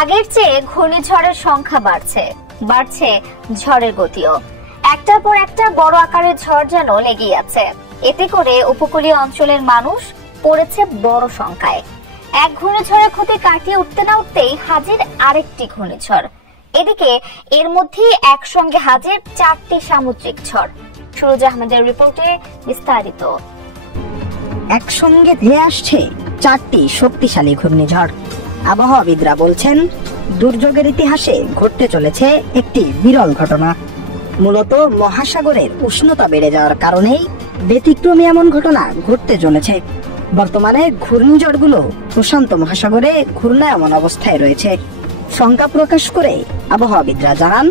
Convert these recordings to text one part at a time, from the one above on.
আগের চেয়ে ঘূর্ণিঝড়ের সংখ্যা বাড়ছে ঝড়ের গতিও। একটার পর একটা বড় আকারের ঝড় যেন লেগেই আছে। এতে করে উপকূলীয় অঞ্চলের মানুষ পড়েছে বড় সংখ্যায়। এক ঘূর্ণিঝড়ের ক্ষতি কাটিয়ে উঠতে না উঠতেই হাজির আরেকটি ঘূর্ণিঝড়। এদিকে এর মধ্যে একসঙ্গে হাজির 4টি সামুদ্রিক ঝড়। সুরজ আহমেদের রিপোর্টে বিস্তারিত। একসঙ্গে ধেয়ে আসছে 4টি শক্তিশালী ঘূর্ণিঝড়। আবহাওয়াবিদরা বলছেন, দুর্যোগের ইতিহাসে ঘটতে চলেছে একটি বিরল ঘটনা। মূলত মহাসাগরের উষ্ণতা বেড়ে যাওয়ার কারণেই ব্যতিক্রমী এমন ঘটনা ঘটতে চলেছে। বর্তমানে ঘূর্ণিঝড়গুলো প্রশান্ত মহাসাগরে ঘূর্ণায়মান অবস্থায় রয়েছে। শঙ্কা প্রকাশ করে আবহাওয়াবিদরা জানান,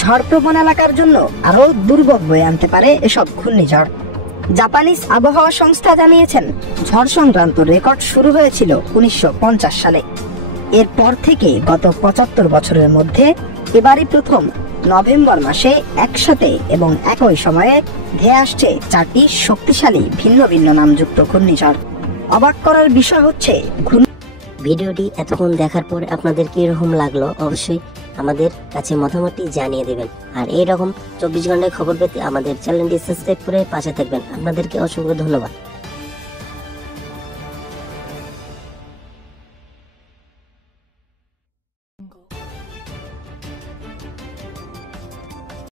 ঝড়প্রবণ এলাকার জন্য আরো দুর্ভোগ বয়ে আনতে পারে এসব ঘূর্ণিঝড়। জাপানিজ আবহাওয়া সংস্থা জানিয়েছেন, ঝড় সংক্রান্ত রেকর্ড শুরু হয়েছিল 1950 সালে। এরপর থেকে গত 75 বছরের মধ্যে এবারই প্রথম নভেম্বর মাসে একসাথে এবং একই সময়ে ধেয়ে আসছে 4টি শক্তিশালী ভিন্ন ভিন্ন নামযুক্ত ঘূর্ণিঝড়। অবাক করার বিষয় হচ্ছে, ভিডিওটি এতক্ষণ দেখার পর আপনাদের কিরকম লাগলো অবশ্যই আমাদের কাছে মতামতটি জানিয়ে দেবেন। আর এইরকম 24 ঘন্টায় খবর পেতে আমাদের চ্যানেলটি সাবস্ক্রাইব করে পাশে থাকবেন। আপনাদেরকে অসংখ্য ধন্যবাদ।